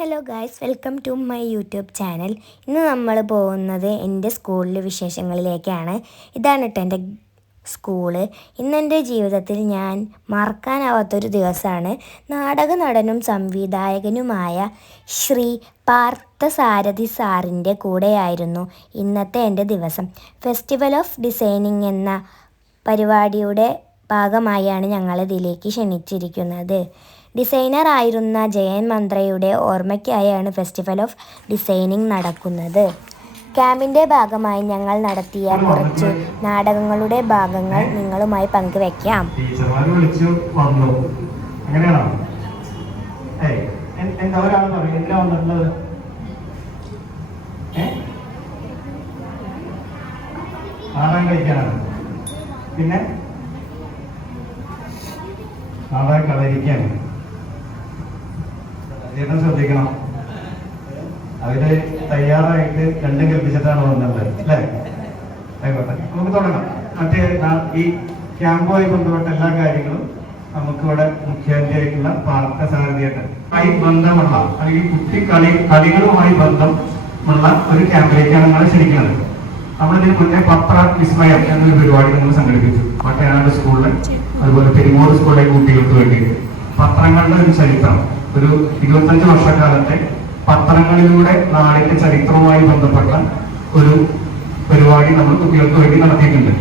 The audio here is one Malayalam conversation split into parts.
Hello guys welcome to my YouTube channel ഇന്ന് നമ്മൾ പോകുന്നത് എന്റെ സ്കൂളിലെ വിശേഷങ്ങളിലേക്കാണ്. ഇതാണ് കേട്ടോ എന്റെ സ്കൂൾ ഇന്നെന്റെ ജീവിതത്തിൽ ഞാൻ മറക്കാനാവാത്തൊരു ദിവസമാണ്. നാടക നടനും സംവിധായകനുമായ ശ്രീ പാർത്ഥസാരഥി സാറിന്റെ കൂടെയായിരുന്നു ഇന്നത്തെ എന്റെ ദിവസം. ഫെസ്റ്റിവൽ ഓഫ് ഡിസൈനിങ് എന്ന പരിപാടിയുടെ ഭാഗമായാണ് ഞങ്ങളിതിലേക്ക് ക്ഷണിച്ചിരിക്കുന്നത്. ഡിസൈനർ ആയിരുന്ന ജയൻ മന്ത്രയുടെ ഓർമ്മയ്ക്കായാണ് ഫെസ്റ്റിവൽ ഓഫ് ഡിസൈനിങ് നടക്കുന്നത്. ക്യാമ്പിന്റെ ഭാഗമായി ഞങ്ങൾ നടത്തിയ കുറച്ച് നാടകങ്ങളുടെ ഭാഗങ്ങൾ നിങ്ങളുമായി പങ്കുവെക്കാം. പിന്നെ വിളിച്ചു വന്നു അങ്ങനെയാണോ ഏയ് എൻ- എന്താ ഒരാൾ പറയും എന്തിനാ വന്നിട്ടുള്ളത് ഏ നാടകം കളിക്കാനാണ് പിന്നെ നാടകം കളരിക്കാണ് ചേട്ടൻ ശ്രദ്ധിക്കണം. അവർ തയ്യാറായിട്ട് രണ്ടും കൽപ്പിച്ചിട്ടാണ് വന്നത് അല്ലേ? ആയിക്കോട്ടെ നമുക്ക് തുടങ്ങാം. മറ്റേ ഈ ക്യാമ്പുമായി ബന്ധപ്പെട്ട എല്ലാ കാര്യങ്ങളും നമുക്കിവിടെ മുഖ്യമന്ത്രിയായിട്ടുള്ള പാർത്ഥ സാരഥിയായിട്ട് ആയി ബന്ധമുള്ള അല്ലെങ്കിൽ കുട്ടി കളി കളികളുമായി ബന്ധമുള്ള ഒരു ക്യാമ്പിലേക്കാണ് നിങ്ങൾ ക്ഷണിക്കുന്നത്. നമ്മളിതിന് മുന്നേ പത്ര വിസ്മയം എന്നൊരു പരിപാടി നമ്മൾ സംഘടിപ്പിച്ചു. പട്ടയാട് സ്കൂളിൽ അതുപോലെ പെരുമൂട് സ്കൂളിലെ കുട്ടികൾക്ക് വേണ്ടിയിട്ട്. പത്രങ്ങളുടെ ഒരു ചരിത്രം. ഒരു ഇരുപത്തഞ്ച് വർഷക്കാലത്തെ പത്രങ്ങളിലൂടെ നാടിന്റെ ചരിത്രവുമായി ബന്ധപ്പെട്ട ഒരു പരിപാടി നമ്മൾ കുട്ടികൾക്ക് വേണ്ടി നടത്തിയിട്ടുണ്ട്.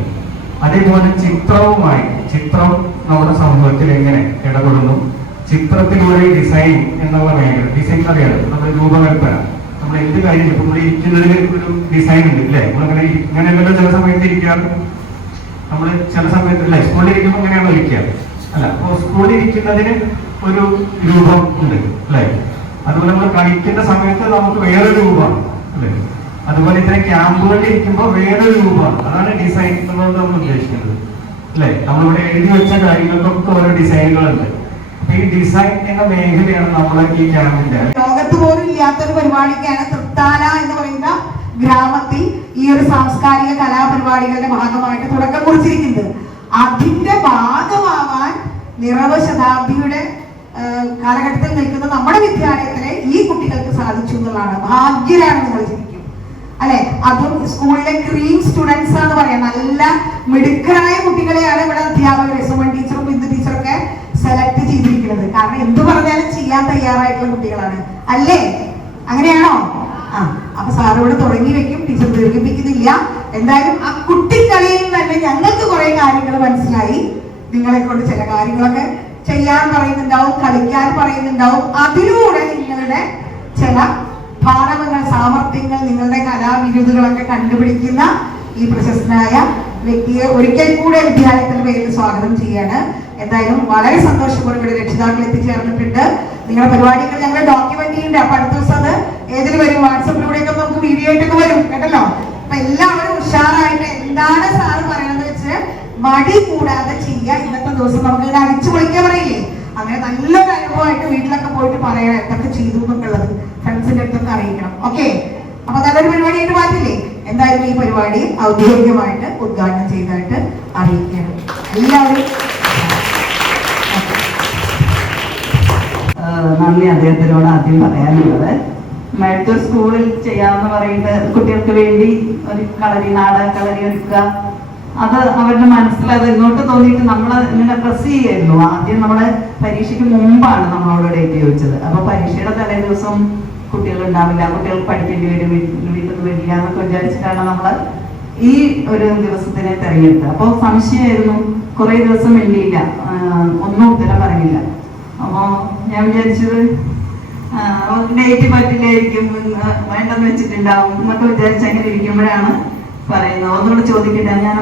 അതേപോലെ ചിത്രവുമായി ചിത്രം നമ്മുടെ സമൂഹത്തിൽ എങ്ങനെ ഇടപെടുന്നു ചിത്രത്തിലൂടെ ഡിസൈൻ എന്നുള്ള മേഖല ഡിസൈൻ അറിയാലോ? നമ്മുടെ രൂപകൽപ്പന. നമ്മൾ എന്ത് കാര്യം ഇപ്പൊ നമ്മൾ ഇരിക്കുന്നതിന് ഒരു ഡിസൈൻ ഉണ്ട് അല്ലേ നമ്മളങ്ങനെ ഇങ്ങനെയല്ലോ ചില സമയത്ത് ഇരിക്കാറ്. നമ്മൾ ചില സമയത്ത് അല്ലേ സ്കൂളിൽ ഇരിക്കുമ്പോൾ അങ്ങനെയാണോ ഇരിക്കുക? അല്ല അപ്പോൾ സ്കൂളിൽ ഇരിക്കുന്നതിന് ഒരു രൂപം ഉണ്ട് അല്ലേ? അതുപോലെ നമ്മൾ കളിക്കുന്ന സമയത്ത് നമുക്ക് വേറൊരു രൂപമാണ് അല്ലേ? അതുപോലെ ഇത്തരം ക്യാമ്പുകളിൽ ഇരിക്കുമ്പോൾ വേറൊരു രൂപമാണ്. അതാണ് ഡിസൈൻ എന്നുള്ളത് നമ്മൾ ഉദ്ദേശിക്കുന്നത് അല്ലേ? നമ്മളിവിടെ എഴുതി വെച്ച കാര്യങ്ങൾക്കൊക്കെ ഓരോ ഡിസൈനുകളുണ്ട്. അപ്പൊ ഈ ഡിസൈൻ എന്ന മേഖലയാണ് നമ്മളെ ഈ ക്യാമ്പിന്റെ. ലോകത്ത് പോലും ഇല്ലാത്തൊരു പരിപാടിക്കാണ് തൃത്താല എന്ന് പറയുന്ന ഗ്രാമത്തിൽ ഈ ഒരു സാംസ്കാരിക കലാപരിപാടികളുടെ ഭാഗമായിട്ട് തുടക്കം കുറിച്ചിരിക്കുന്നത്. അതിന്റെ ഭാഗമാവാൻ നിറവ് ശതാബ്ദിയുടെ കാലഘട്ടത്തിൽ നിൽക്കുന്ന നമ്മുടെ വിദ്യാലയത്തിലെ ഈ കുട്ടികൾക്ക് സാധിച്ചു എന്നുള്ളതാണ്. ഭാഗ്യരാണ് നിങ്ങൾ ജനിക്കും. അല്ലെ? അതും സ്കൂളിലെ ക്രീം സ്റ്റുഡൻസ് എന്ന് പറയാം. നല്ല മിടുക്കരായ കുട്ടികളെയാണ് ഇവിടെ അധ്യാപകർ സുമൻ ടീച്ചറും ബിന്ദു ടീച്ചറൊക്കെ സെലക്ട് ചെയ്തിരിക്കുന്നത്. കാരണം എന്ത് പറഞ്ഞാലും ചെയ്യാൻ തയ്യാറായിട്ടുള്ള കുട്ടികളാണ്. അല്ലേ? അങ്ങനെയാണോ? ആ അപ്പൊ സാറോട് തുടങ്ങി വെക്കും ടീച്ചർ ദീർഘിപ്പിക്കുന്നില്ല. എന്തായാലും ആ കുട്ടിക്കളിയിൽ തന്നെ ഞങ്ങൾക്ക് കുറെ കാര്യങ്ങൾ മനസ്സിലായി. നിങ്ങളെ കൊണ്ട് ചില കാര്യങ്ങളൊക്കെ ചെയ്യാൻ പറയുന്നുണ്ടാവും കളിക്കാൻ പറയുന്നുണ്ടാവും. അതിലൂടെ നിങ്ങളുടെ ചില പാഠവങ്ങൾ സാമർത്ഥ്യങ്ങൾ നിങ്ങളുടെ കലാവിരുതുകളൊക്കെ കണ്ടുപിടിക്കുന്ന ഈ പ്രശസ്തനായ വ്യക്തിയെ ഒരിക്കൽ കൂടെ വിദ്യാലയത്തിന്റെ പേരിൽ സ്വാഗതം ചെയ്യാണ്. എന്തായാലും വളരെ സന്തോഷപൂർവം ഇവിടെ രക്ഷിതാക്കൾ എത്തിച്ചേർന്നിട്ടുണ്ട്. നിങ്ങളുടെ പരിപാടികൾ ഞങ്ങൾ ഡോക്യുമെന്റ് ചെയ്യുന്നുണ്ട്. അപ്പൊ അടുത്ത ദിവസം അത് ഏതിൽ വരും? വാട്സപ്പിലൂടെയൊക്കെ നമുക്ക് വീഡിയോ ആയിട്ടൊക്കെ വരും. കേട്ടല്ലോ? അപ്പൊ എല്ലാവരും ഉഷാറായിട്ട് എന്താണ് സാറ് പറയണത് വെച്ച് മടി കൂടാതെ ചെയ്യുക ഇന്നത്തെ ദിവസം നമുക്ക് ഇങ്ങനെ അടിച്ചു പൊളിക്കാൻ പറയില്ലേ? അങ്ങനെ നല്ലൊരു അനുഭവമായിട്ട് വീട്ടിലൊക്കെ പോയിട്ട് പറയാം എന്തൊക്കെ ചെയ്തു എന്നുള്ളത് ഫ്രണ്ട്സിന്റെ അടുത്തൊക്കെ അറിയിക്കണം. ഓക്കെ അപ്പൊ നല്ലൊരു പരിപാടിയായിട്ട് മാറ്റില്ലേ? എന്തായാലും ഈ പരിപാടി? ഔദ്യോഗികമായിട്ട് ഉദ്ഘാടനം ചെയ്തതായിട്ട് അറിയിക്കണം എല്ലാവരും നന്ദി അദ്ദേഹത്തിനോട് ആദ്യം പറയാനുള്ളത്. മെഡിക്കൽ സ്കൂളിൽ ചെയ്യാമെന്ന് പറയുന്നത് കുട്ടികൾക്ക് വേണ്ടി ഒരു കളരി നാടക കളരി ഒരുക്കുക. അത് അവരുടെ മനസ്സിൽ അത് ഇങ്ങോട്ട് തോന്നിയിട്ട് നമ്മൾ ഇങ്ങനെ പ്രസ് ചെയ്യായിരുന്നു ആദ്യം നമ്മളെ പരീക്ഷയ്ക്ക് മുമ്പാണ് നമ്മളോട് ഡേറ്റ് ചോദിച്ചത്. അപ്പൊ പരീക്ഷയുടെ തലേ ദിവസം കുട്ടികൾ ഉണ്ടാവില്ല കുട്ടികൾക്ക് പഠിക്കേണ്ടി വരും വീട്ടിൽ നിന്ന് വരില്ല എന്നൊക്കെ വിചാരിച്ചിട്ടാണ് നമ്മൾ ഈ ഒരു ദിവസത്തിനെ തെരഞ്ഞെടുത്തത്. അപ്പോൾ സംശയമായിരുന്നു. കുറെ ദിവസം വേണ്ടിയില്ല ഒന്നും ഉത്തരം പറഞ്ഞില്ല. അപ്പോ ഞാൻ വിചാരിച്ചത് ഡേറ്റ് പറ്റില്ലായിരിക്കും വേണ്ടെന്ന് വെച്ചിട്ടുണ്ടാവും എന്നൊക്കെ വിചാരിച്ച് അങ്ങനെ ഇരിക്കുമ്പോഴാണ് പറയുന്നത്. ഒന്നുകൂടെ ചോദിക്കട്ടെ ഞാൻ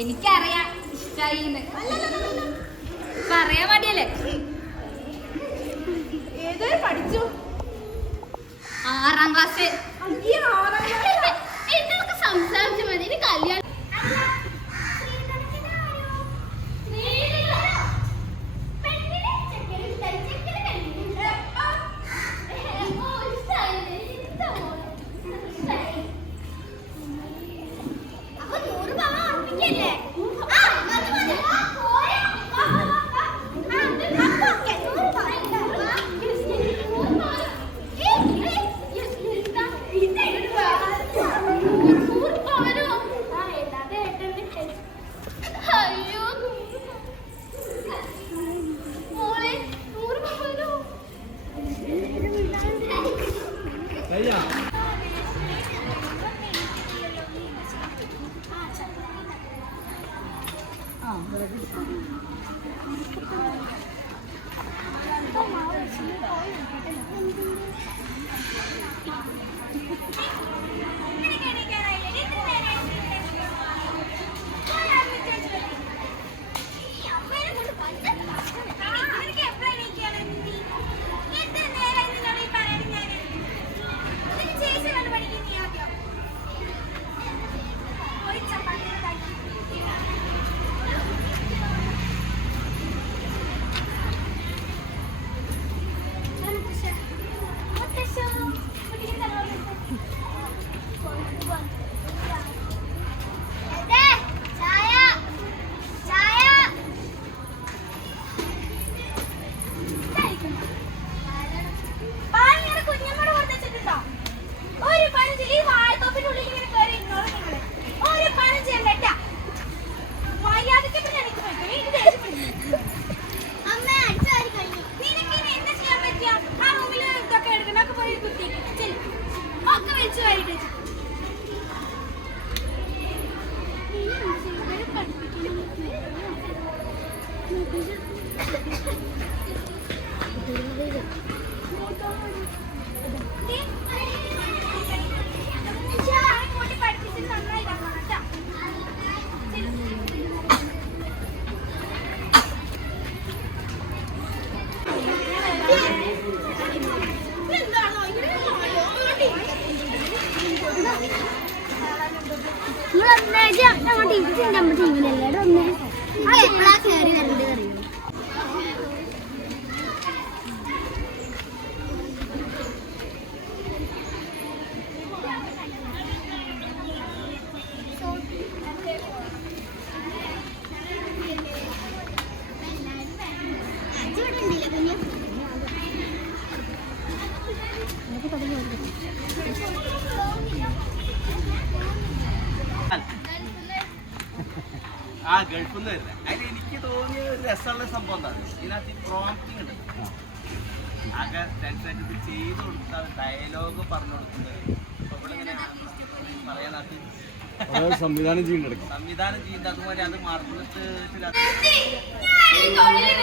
എനിക്കറിയാം ഇഷ്ടായി പറയാൻ മടിയല്ലേ? ഏതൊരു പഠിച്ചു? ആറാം ക്ലാസ്. സംസാരിച്ചു മതി. കല്യാണം കുത്തിയിട്ട് ചെലുത്തി ഒക്കെ വലിച്ചു വാരിട്ട് ഡയലോഗ് പറഞ്ഞു കൊടുക്കുന്നത് പറയാനാക്കി. സംവിധാനം ചെയ്യുന്നുണ്ട് സംവിധാനം ചെയ്യുന്നത് അതുപോലെ അത് മാർക്കറ്റ് തൊഴിൽ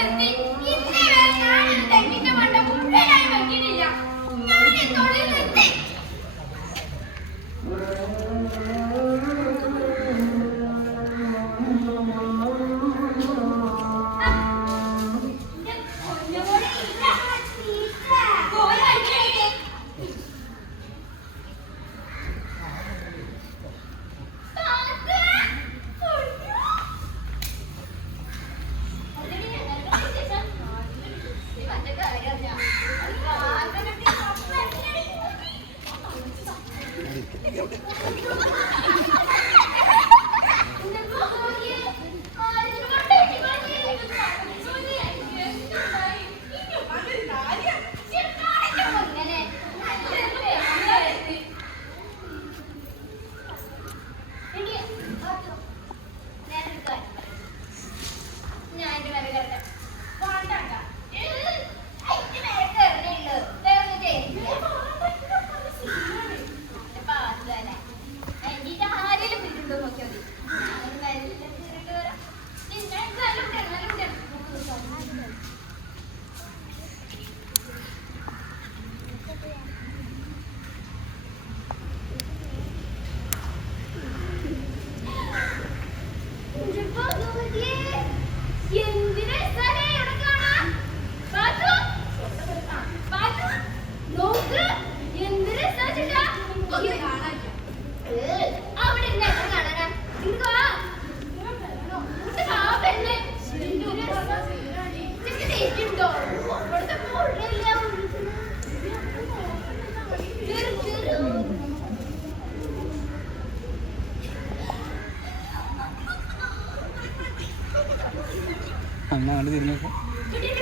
ごめん。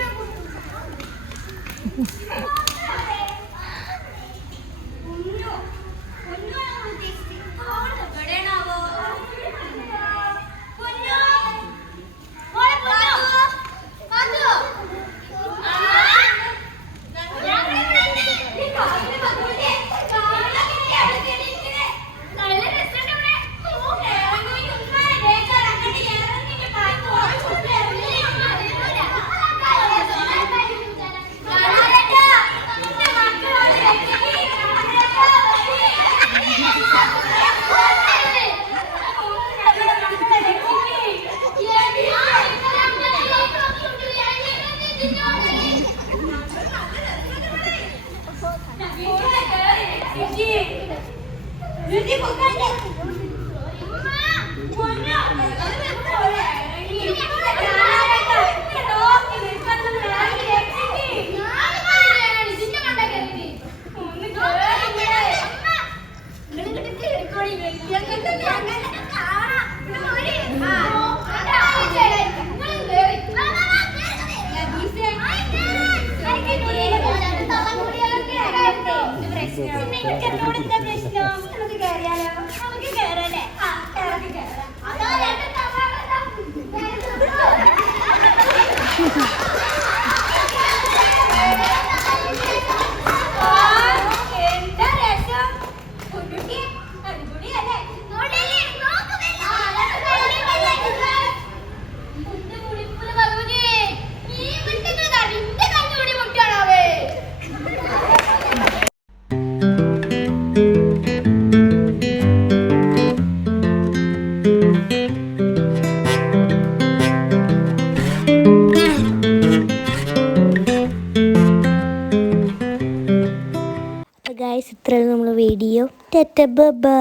പ്രശ്നം നമുക്ക് കയറിയാലോ നമുക്ക് കയറല്ലേ അപ്പോൾ ഗായ്സ്